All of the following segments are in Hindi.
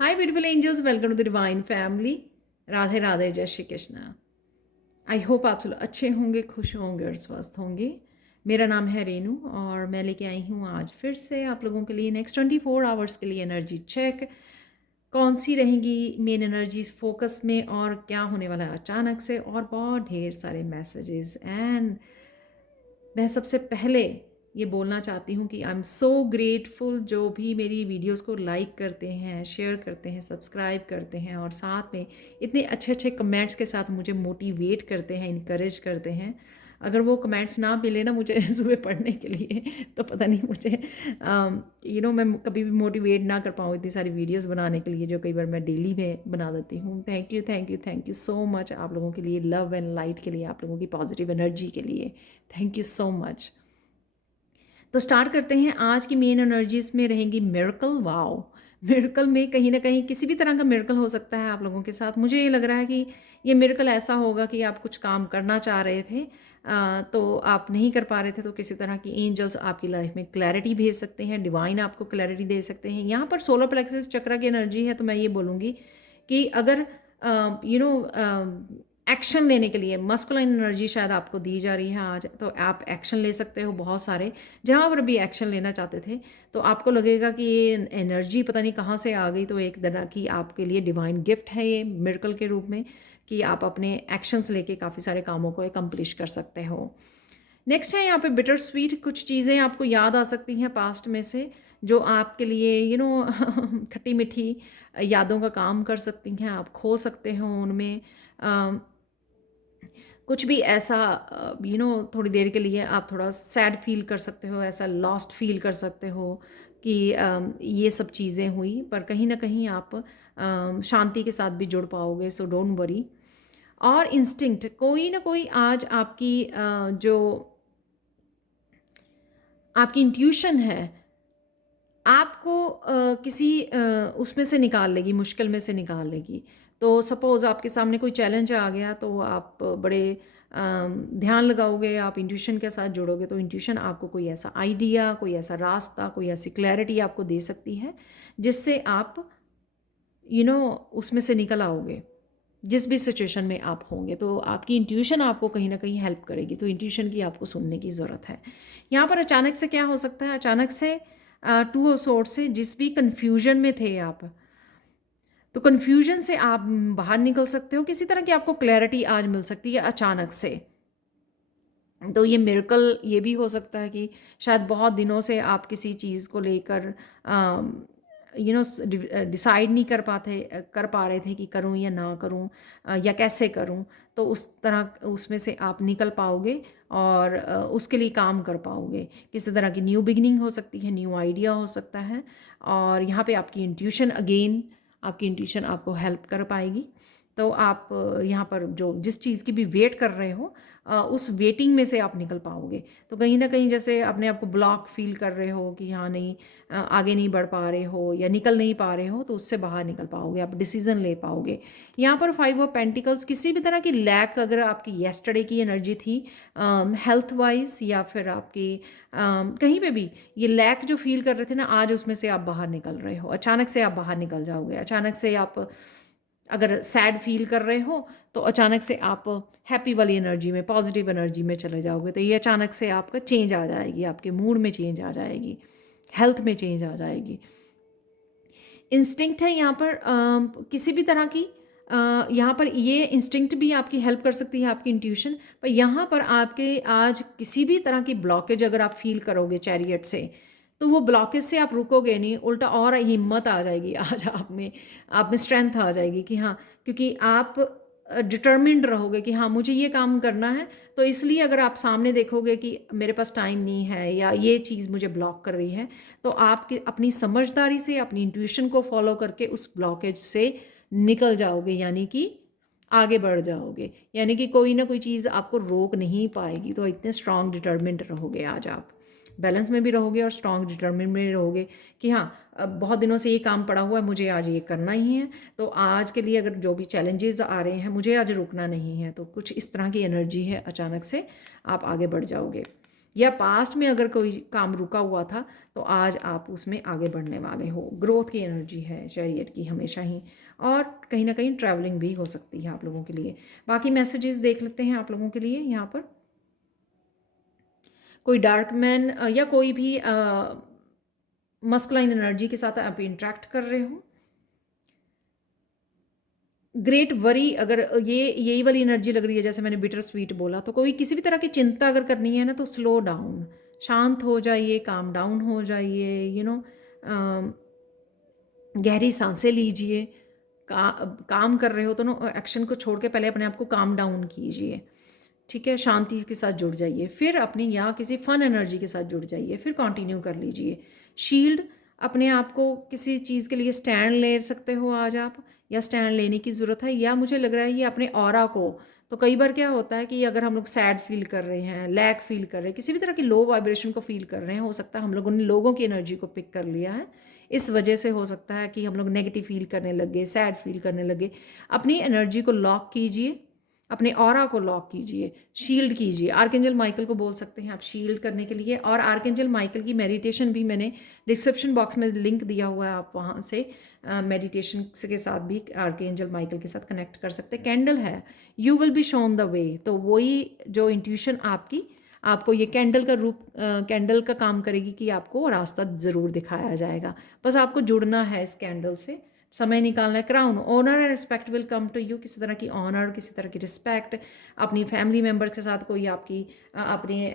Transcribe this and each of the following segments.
Hi beautiful angels, welcome to the divine family. Radhe Radhe, जय श्री कृष्ण। आई होप आप सब अच्छे होंगे, खुश होंगे और स्वस्थ होंगे। मेरा नाम है रेनू और मैं लेके आई हूँ आज फिर से आप लोगों के लिए नेक्स्ट 24 आवर्स के लिए एनर्जी चेक। कौन सी रहेंगी मेन एनर्जीज फोकस में और क्या होने वाला है अचानक से, और बहुत ढेर सारे मैसेजेस। एंड मैं सबसे पहले ये बोलना चाहती हूँ कि आई एम सो ग्रेटफुल जो भी मेरी वीडियोस को लाइक करते हैं, शेयर करते हैं, सब्सक्राइब करते हैं और साथ में इतने अच्छे अच्छे कमेंट्स के साथ मुझे मोटिवेट करते हैं, इनकरेज करते हैं। अगर वो कमेंट्स ना मिले ना मुझे सुबह पढ़ने के लिए तो पता नहीं मुझे मैं कभी भी मोटिवेट ना कर पाऊँ इतनी सारी वीडियोस बनाने के लिए जो कई बार मैं डेली में बना देती हूँ। Thank you thank you thank you so much आप लोगों के लिए, लव एंड लाइट के लिए, आप लोगों की पॉजिटिव एनर्जी के लिए। Thank you so much. तो स्टार्ट करते हैं। आज की मेन एनर्जीज में रहेंगी मिरेकल। वाओ, मिरेकल में कहीं ना कहीं किसी भी तरह का मिरेकल हो सकता है आप लोगों के साथ। मुझे ये लग रहा है कि ये मिरेकल ऐसा होगा कि आप कुछ काम करना चाह रहे थे तो आप नहीं कर पा रहे थे, तो किसी तरह की एंजल्स आपकी लाइफ में क्लैरिटी भेज सकते हैं, डिवाइन आपको क्लैरिटी दे सकते हैं। यहाँ पर सोलर प्लेक्सस चक्र की एनर्जी है, तो मैं ये बोलूँगी कि अगर एक्शन लेने के लिए मस्कुलाइन एनर्जी शायद आपको दी जा रही है आज, तो आप एक्शन ले सकते हो बहुत सारे। जहाँ पर भी एक्शन लेना चाहते थे तो आपको लगेगा कि ये एनर्जी पता नहीं कहाँ से आ गई, तो एक तरह की आपके लिए डिवाइन गिफ्ट है ये मिरेकल के रूप में कि आप अपने एक्शंस लेके काफ़ी सारे कामों को एकम्प्लिश कर सकते हो। नेक्स्ट है यहाँ पे बिटर स्वीट। कुछ चीज़ें आपको याद आ सकती हैं पास्ट में से जो आपके लिए खट्टी मीठी यादों का काम कर सकती हैं। आप खो सकते हो उनमें। कुछ भी ऐसा थोड़ी देर के लिए आप थोड़ा सैड फील कर सकते हो, ऐसा लॉस्ट फील कर सकते हो कि ये सब चीज़ें हुई, पर कहीं ना कहीं आप शांति के साथ भी जुड़ पाओगे, सो डोंट वरी। और इंस्टिंक्ट कोई ना कोई आज आपकी जो आपकी इंट्यूशन है आपको किसी उसमें से निकाल लेगी, मुश्किल में से निकाल लेगी। तो सपोज़ आपके सामने कोई चैलेंज आ गया तो आप बड़े ध्यान लगाओगे, आप इंट्यूशन के साथ जुड़ोगे, तो इंट्यूशन आपको कोई ऐसा आइडिया, कोई ऐसा रास्ता, कोई ऐसी क्लैरिटी आपको दे सकती है जिससे आप उसमें से निकल आओगे। जिस भी सिचुएशन में आप होंगे तो आपकी इंट्यूशन आपको कहीं ना कहीं हेल्प करेगी, तो इंट्यूशन की आपको सुनने की ज़रूरत है। यहाँ पर अचानक से क्या हो सकता है, अचानक से टू ऑफ सोर्स से जिस भी कन्फ्यूजन में थे आप, तो कन्फ्यूजन से आप बाहर निकल सकते हो। किसी तरह की आपको क्लैरिटी आज मिल सकती है अचानक से। तो ये मिरेकल ये भी हो सकता है कि शायद बहुत दिनों से आप किसी चीज़ को लेकर डिसाइड नहीं कर पा रहे थे कि करूं या ना करूं, या कैसे करूं। तो उस तरह उसमें से आप निकल पाओगे और उसके लिए काम कर पाओगे। किसी तरह की न्यू बिगिनिंग हो सकती है, न्यू आइडिया हो सकता है। और यहाँ पे आपकी इंट्यूशन अगेन, आपकी इंट्यूशन आपको हेल्प कर पाएगी। तो आप यहाँ पर जो जिस चीज़ की भी वेट कर रहे हो उस वेटिंग में से आप निकल पाओगे। तो कहीं ना कहीं जैसे अपने आप को ब्लॉक फील कर रहे हो कि हाँ नहीं, आगे नहीं बढ़ पा रहे हो या निकल नहीं पा रहे हो, तो उससे बाहर निकल पाओगे, आप डिसीजन ले पाओगे। यहाँ पर 5 ऑफ पेंटिकल्स, किसी भी तरह की लैक अगर आपकी येस्टरडे की एनर्जी थी हेल्थ वाइज या फिर आपकी कहीं पे भी ये लैक जो फील कर रहे थे ना, आज उसमें से आप बाहर निकल रहे हो। अचानक से आप बाहर निकल जाओगे। अचानक से आप अगर सैड फील कर रहे हो तो अचानक से आप हैप्पी वाली एनर्जी में, पॉजिटिव एनर्जी में चले जाओगे। तो ये अचानक से आपका चेंज आ जाएगी, आपके मूड में चेंज आ जाएगी, हेल्थ में चेंज आ जाएगी। इंस्टिंक्ट है यहाँ पर किसी भी तरह की यहाँ पर ये इंस्टिंक्ट भी आपकी हेल्प कर सकती है, आपकी इंट्यूशन। पर यहाँ पर आपके आज किसी भी तरह की ब्लॉकेज अगर आप फील करोगे चैरियट से, तो वो ब्लॉकेज से आप रुकोगे नहीं, उल्टा और हिम्मत आ जाएगी आज आप में स्ट्रेंथ आ जाएगी कि हाँ, क्योंकि आप डिटर्मिन्ड रहोगे कि हाँ मुझे ये काम करना है। तो इसलिए अगर आप सामने देखोगे कि मेरे पास टाइम नहीं है या ये चीज़ मुझे ब्लॉक कर रही है, तो आप अपनी समझदारी से, अपनी इंट्यूशन को फॉलो करके उस ब्लॉकेज से निकल जाओगे, यानी कि आगे बढ़ जाओगे। यानी कि कोई ना कोई चीज़ आपको रोक नहीं पाएगी। तो इतने स्ट्रांग डिटर्मिन्ड रहोगे आज आप, बैलेंस में भी रहोगे और स्ट्रांग डिटर्मिन में रहोगे कि हाँ अब बहुत दिनों से ये काम पड़ा हुआ है, मुझे आज ये करना ही है। तो आज के लिए अगर जो भी चैलेंजेस आ रहे हैं, मुझे आज रुकना नहीं है। तो कुछ इस तरह की एनर्जी है, अचानक से आप आगे बढ़ जाओगे। या पास्ट में अगर कोई काम रुका हुआ था तो आज आप उसमें आगे बढ़ने वाले हो। ग्रोथ की एनर्जी है चैरियट की हमेशा ही, और कहीं ना कहीं ट्रैवलिंग भी हो सकती है आप लोगों के लिए। बाकी मैसेजेस देख लेते हैं आप लोगों के लिए। यहाँ पर कोई डार्क मैन या कोई भी मस्कुलाइन एनर्जी के साथ आप इंटरेक्ट कर रहे हो। ग्रेट वरी, अगर ये यही वाली एनर्जी लग रही है जैसे मैंने बिटर स्वीट बोला, तो कोई किसी भी तरह की चिंता अगर करनी है ना तो स्लो डाउन, शांत हो जाइए, काम डाउन हो जाइए, गहरी सांसें लीजिए। काम कर रहे हो तो ना एक्शन को छोड़ के पहले अपने आप को काम डाउन कीजिए, ठीक है। शांति के साथ जुड़ जाइए, फिर अपनी या किसी फन एनर्जी के साथ जुड़ जाइए, फिर कंटिन्यू कर लीजिए। शील्ड, अपने आप को किसी चीज़ के लिए स्टैंड ले सकते हो आज आप, या स्टैंड लेने की ज़रूरत है, या मुझे लग रहा है ये अपने ऑरा को, तो कई बार क्या होता है कि अगर हम लोग सैड फील कर रहे हैं, लैक फील कर रहे हैं, किसी भी तरह की लो वाइब्रेशन को फील कर रहे हैं, हो सकता है हम लोग उन लोगों की एनर्जी को पिक कर लिया है, इस वजह से हो सकता है कि हम लोग नेगेटिव फील करने लगे, सैड फील करने लगे। अपनी एनर्जी को लॉक कीजिए, अपने ऑरा को लॉक कीजिए, शील्ड कीजिए। आर्कएंजल माइकल को बोल सकते हैं आप शील्ड करने के लिए, और आर्कएंजल माइकल की मेडिटेशन भी मैंने डिस्क्रिप्शन बॉक्स में लिंक दिया हुआ है, आप वहाँ से मेडिटेशन के साथ भी आर्कएंजल माइकल के साथ कनेक्ट कर सकते हैं। कैंडल है, you will be shown the way, तो वही जो इंट्यूशन आपकी, आपको ये कैंडल का रूप, कैंडल का काम करेगी कि आपको रास्ता ज़रूर दिखाया जाएगा। बस आपको जुड़ना है इस कैंडल से, समय निकालना है। Crown, honour and respect will come to you, किसी तरह की ऑनर, किसी तरह की रिस्पेक्ट, अपनी फैमिली मेम्बर के साथ कोई आपकी अपने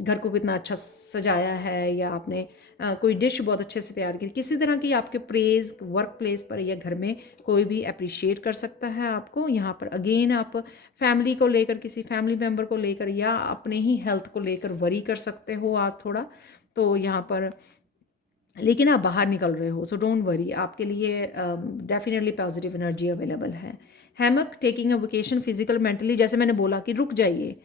घर को कितना अच्छा सजाया है, या आपने कोई डिश बहुत अच्छे से तैयार की, किसी तरह की आपके प्रेज वर्क प्लेस पर या घर में कोई भी अप्रिशिएट कर सकता है आपको। यहाँ पर अगेन आप फैमिली को लेकर, किसी फैमिली मेम्बर को लेकर, या अपने ही हेल्थ को लेकर वरी कर सकते हो आज थोड़ा, तो यहाँ पर, लेकिन आप बाहर निकल रहे हो, सो डोंट वरी, आपके लिए डेफिनेटली पॉजिटिव एनर्जी अवेलेबल है। Hammock, taking a vacation physical mentally, जैसे मैंने बोला कि रुक जाइए,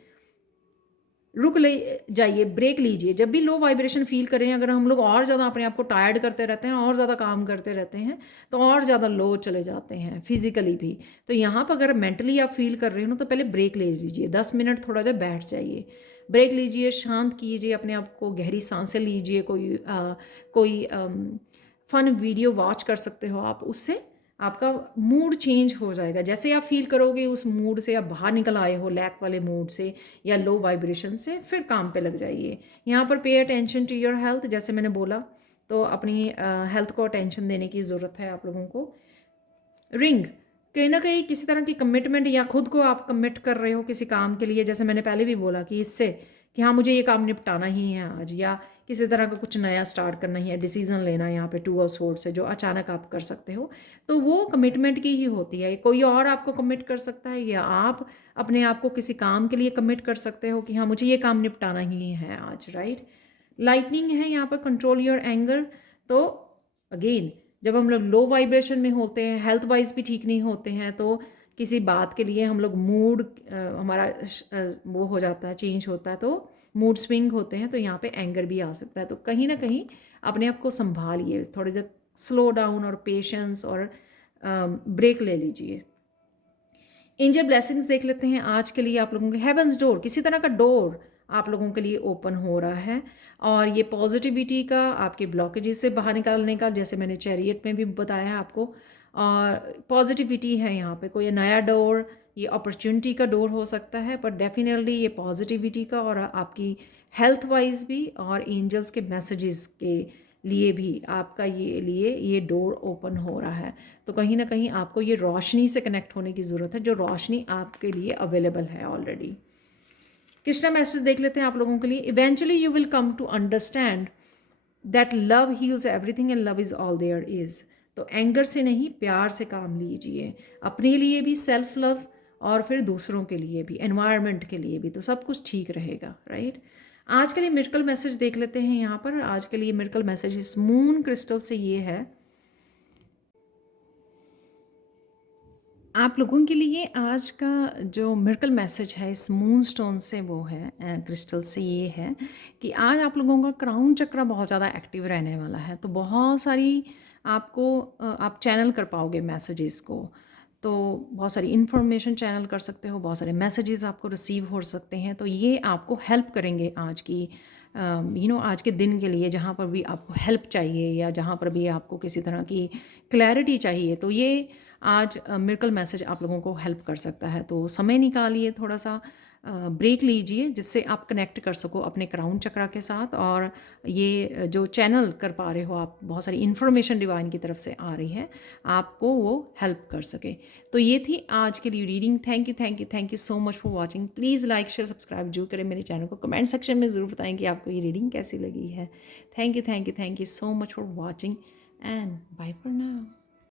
रुक ले जाइए, ब्रेक लीजिए। जब भी लो वाइब्रेशन फील करें, अगर हम लोग और ज़्यादा अपने आप को टायर्ड करते रहते हैं, और ज़्यादा काम करते रहते हैं, तो और ज़्यादा लो चले जाते हैं फिजिकली भी। तो यहाँ पर अगर मेंटली आप फील कर रहे हो तो पहले ब्रेक ले लीजिए, 10 मिनट थोड़ा सा बैठ जाइए, ब्रेक लीजिए, शांत कीजिए अपने आप को, गहरी सांसें लीजिए, कोई फन वीडियो वॉच कर सकते हो आप, उससे आपका मूड चेंज हो जाएगा। जैसे आप फील करोगे उस मूड से आप बाहर निकल आए हो, लैक वाले मूड से या लो वाइब्रेशन से, फिर काम पे लग जाइए। यहाँ पर pay attention to your health, जैसे मैंने बोला, तो अपनी हेल्थ को अटेंशन देने की ज़रूरत है आप लोगों को। रिंग, कहीं ना कहीं किसी तरह की कमिटमेंट, या खुद को आप कमिट कर रहे हो किसी काम के लिए, जैसे मैंने पहले भी बोला कि इससे कि हाँ मुझे ये काम निपटाना ही है आज, या किसी तरह का कुछ नया स्टार्ट करना ही है, डिसीजन लेना है। यहाँ पे 2 ऑफ सोर्ड्स से जो अचानक आप कर सकते हो, तो वो कमिटमेंट की ही होती है। कोई और आपको कमिट कर सकता है, या आप अपने आप को किसी काम के लिए कमिट कर सकते हो कि हाँ मुझे ये काम निपटाना ही है आज, राइट। लाइटनिंग है यहाँ पर, कंट्रोल योर एंगर। तो अगेन, जब हम लोग लो वाइब्रेशन में होते हैं, हेल्थ वाइज भी ठीक नहीं होते हैं, तो किसी बात के लिए हम लोग मूड हमारा वो हो जाता है, चेंज होता है, तो मूड स्विंग होते हैं, तो यहाँ पे एंगर भी आ सकता है। तो कहीं ना कहीं अपने आप को संभालिए, थोड़े देर स्लो डाउन और पेशेंस और ब्रेक ले लीजिए। एंजल ब्लेसिंग्स देख लेते हैं आज के लिए आप लोगों के। हेवंस डोर, किसी तरह का डोर आप लोगों के लिए ओपन हो रहा है, और ये पॉजिटिविटी का, आपके ब्लॉकेजेस से बाहर निकालने का, जैसे मैंने चैरियट में भी बताया है आपको, और पॉजिटिविटी है यहाँ पे। कोई नया डोर, ये अपॉर्चुनिटी का डोर हो सकता है, पर डेफिनेटली ये पॉजिटिविटी का, और आपकी हेल्थ वाइज भी, और एंजल्स के मैसेजेस के लिए भी आपका ये डोर ओपन हो रहा है। तो कहीं ना कहीं आपको ये रोशनी से कनेक्ट होने की ज़रूरत है, जो रोशनी आपके लिए अवेलेबल है ऑलरेडी। कृष्णा मैसेज देख लेते हैं आप लोगों के लिए। Eventually you will come to understand that love heals everything and love is all there is. तो एंगर से नहीं, प्यार से काम लीजिए, अपने लिए भी सेल्फ लव, और फिर दूसरों के लिए भी, एनवायरनमेंट के लिए भी, तो सब कुछ ठीक रहेगा, राइट। आज के लिए मिरेकल मैसेज देख लेते हैं। यहाँ पर आज के लिए मिरेकल मैसेज इस मून क्रिस्टल से ये है, आप लोगों के लिए आज का जो मिरेकल मैसेज है इस मून स्टोन से, वो है क्रिस्टल से, ये है कि आज आप लोगों का क्राउन चक्र बहुत ज़्यादा एक्टिव रहने वाला है। तो बहुत सारी आपको आप चैनल कर पाओगे मैसेजेस को। तो बहुत सारी इन्फॉर्मेशन चैनल कर सकते हो, बहुत सारे मैसेजेस आपको रिसीव हो सकते हैं। तो ये आपको हेल्प करेंगे आज की आज के दिन के लिए, जहाँ पर भी आपको हेल्प चाहिए या जहाँ पर भी आपको किसी तरह की क्लैरिटी चाहिए, तो ये आज मिरेकल मैसेज आप लोगों को हेल्प कर सकता है। तो समय निकालिए, थोड़ा सा ब्रेक लीजिए, जिससे आप कनेक्ट कर सको अपने क्राउन चक्रा के साथ, और ये जो चैनल कर पा रहे हो आप, बहुत सारी इन्फॉर्मेशन डिवाइन की तरफ से आ रही है, आपको वो हेल्प कर सके। तो ये थी आज के लिए reading. Thank you so much for watching. Please like share subscribe जरूर करें मेरे चैनल को। कमेंट सेक्शन में ज़रूर बताएं कि आपको ये रीडिंग कैसी लगी है। Thank you so much for watching and bye for now.